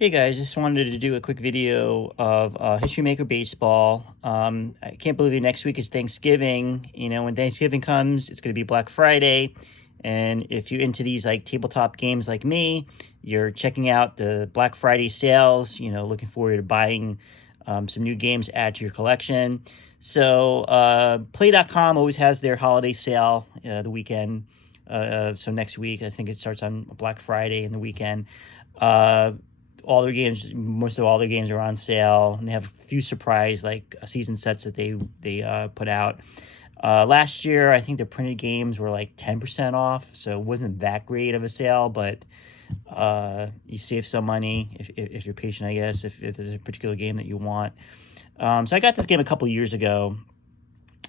Hey guys, just wanted to do a quick video of History Maker Baseball. I can't believe it, next week is Thanksgiving. You know, when Thanksgiving comes, it's going to be Black Friday. And if you're into these like tabletop games like me, you're checking out the Black Friday sales, you know, looking forward to buying some new games to add to your collection. So Play.com always has their holiday sale the weekend. So next week, I think it starts on Black Friday and the weekend. Uh, all their games, most of all their games are on sale, and they have a few surprise like season sets that they put out. Last year, I think the printed games were like 10% off, so it wasn't that great of a sale, but you save some money if you're patient, I guess, if there's a particular game that you want. So I got this game a couple years ago,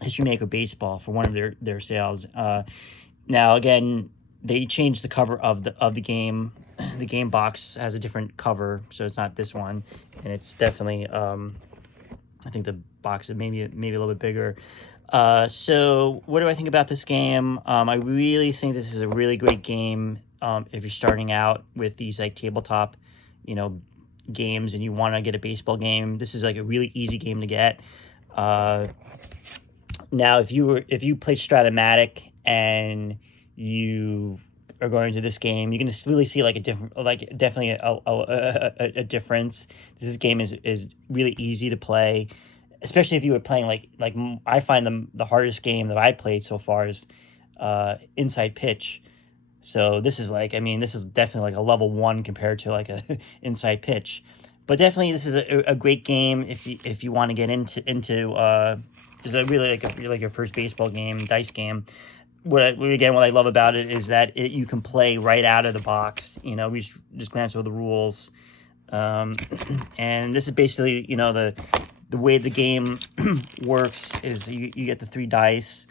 History Maker Baseball, for one of their sales. Now, again, they changed the cover of the game. The game box has a different cover, so it's not this one, and it's definitely I think the box is maybe a little bit bigger. So what do I think about this game? I really think this is a really great game if you're starting out with these like tabletop, you know, games, and you want to get a baseball game. This is like a really easy game to get. Now, if you play Stratomatic and you are going to this game, you can just really see like a different, like definitely a difference. This game is really easy to play, especially if you were playing like I find the hardest game that I played so far is Inside Pitch. So this is like, I mean, this is definitely like a level 1 compared to like a Inside Pitch, but definitely this is a great game if you want to get into is a really like your first baseball game, dice game. What I love about it is that you can play right out of the box. You know, we just glance over the rules, and this is basically, you know, the way the game works is you get the 3 dice,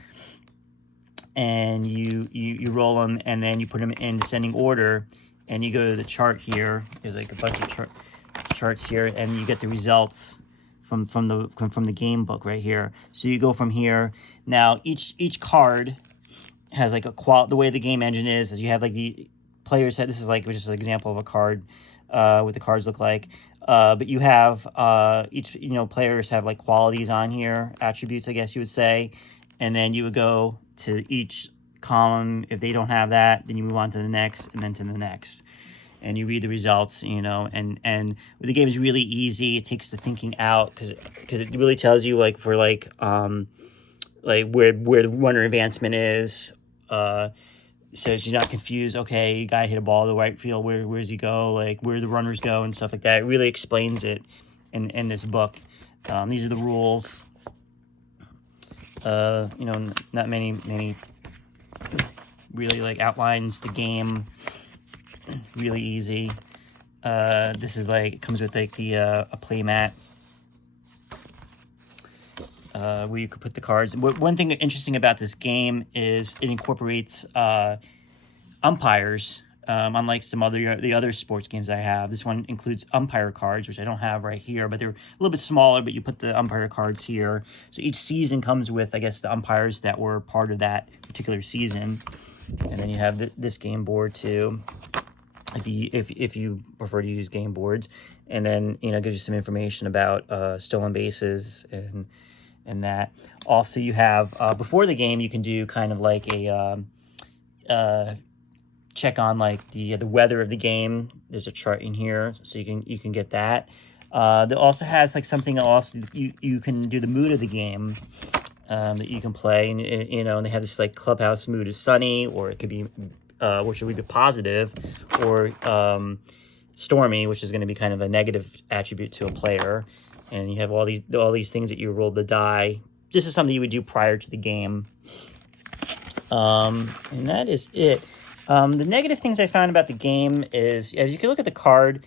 and you roll them, and then you put them in descending order, and you go to the chart here. There's like a bunch of charts here, and you get the results from the game book right here. So you go from here. Now each card has like the way the game engine is you have like the players set. This is like just an example of a card, what the cards look like. But you have each, you know, players have like qualities on here, attributes, I guess you would say, and then you would go to each column. If they don't have that, then you move on to the next, and then to the next, and you read the results, you know. And the game is really easy. It takes the thinking out because it really tells you like for like where the runner advancement is. So you're not confused. Okay, guy hit a ball to the right field. Where does he go? Like where the runners go and stuff like that. It really explains it in this book. These are the rules. You know, not many really like outlines the game. Really easy. This is like, it comes with like the a play mat where you could put the cards. One thing interesting about this game is it incorporates umpires. Unlike some the other sports games I have, this one includes umpire cards, which I don't have right here, but they're a little bit smaller, but you put the umpire cards here. So each season comes with, I guess, the umpires that were part of that particular season. And then you have this game board too, if you prefer to use game boards. And then, you know, it gives you some information about stolen bases and that. Also, you have before the game, you can do kind of like a check on like the weather of the game. There's a chart in here, so you can get that. It also has like something else. You can do the mood of the game that you can play, and you know, and they have this like clubhouse mood is sunny, or it could be which would be positive, or stormy, which is going to be kind of a negative attribute to a player. And you have all these things that you roll the die. This is something you would do prior to the game. And that is it. The negative things I found about the game is, as you can look at the card,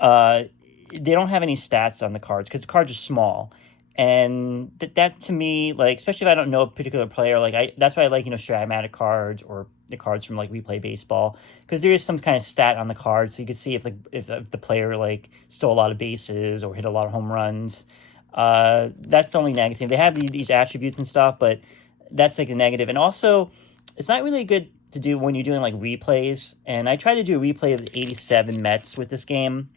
they don't have any stats on the cards because the cards are small. And that to me, like, especially if I don't know a particular player, like that's why I like, you know, Stratomatic cards or the cards from like We Play Baseball, because there is some kind of stat on the card, so you can see if the player like stole a lot of bases or hit a lot of home runs. That's the only negative. They have these attributes and stuff, but that's like a negative. And also, it's not really good to do when you're doing like replays. And I tried to do a replay of the '87 Mets with this game,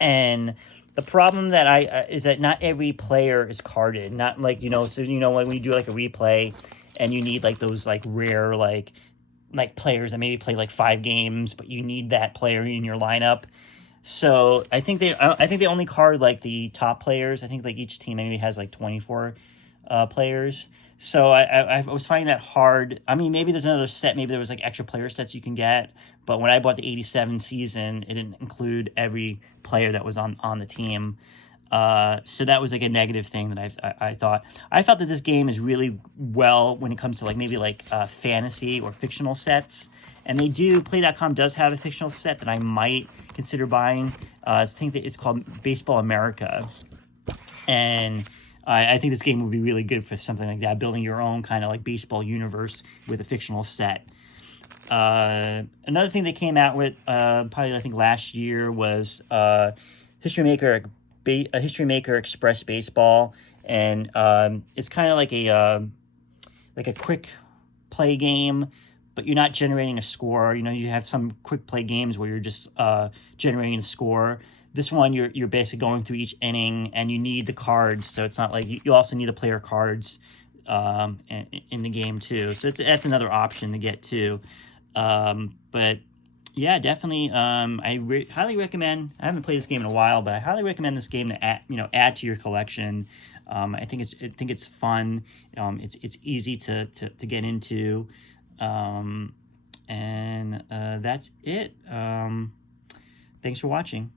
And the problem that I is that not every player is carded. Not like, so like when you do like a replay, and you need like those like rare like players that maybe play like 5 games, but you need that player in your lineup. So I think they only card like the top players. I think like each team maybe has like 24 players. So I was finding that hard. I mean, maybe there's another set. Maybe there was like extra player sets you can get. But when I bought the 87 season, it didn't include every player that was on the team. So that was like a negative thing that I thought. I felt that this game is really well when it comes to like maybe like fantasy or fictional sets. And Play.com does have a fictional set that I might consider buying. I think that it's called Baseball America. And I think this game would be really good for something like that, building your own kind of like baseball universe with a fictional set. Another thing they came out with probably I think last year was History Maker Express Baseball, and it's kind of like a quick play game, but you're not generating a score. You have some quick play games where you're just generating a score. This one, you're basically going through each inning, and you need the cards. So it's not like you also need the player cards in the game too. So that's another option to get too. But yeah, definitely. I highly recommend. I haven't played this game in a while, but I highly recommend this game to add to your collection. I think it's fun. It's easy to get into, and that's it. Thanks for watching.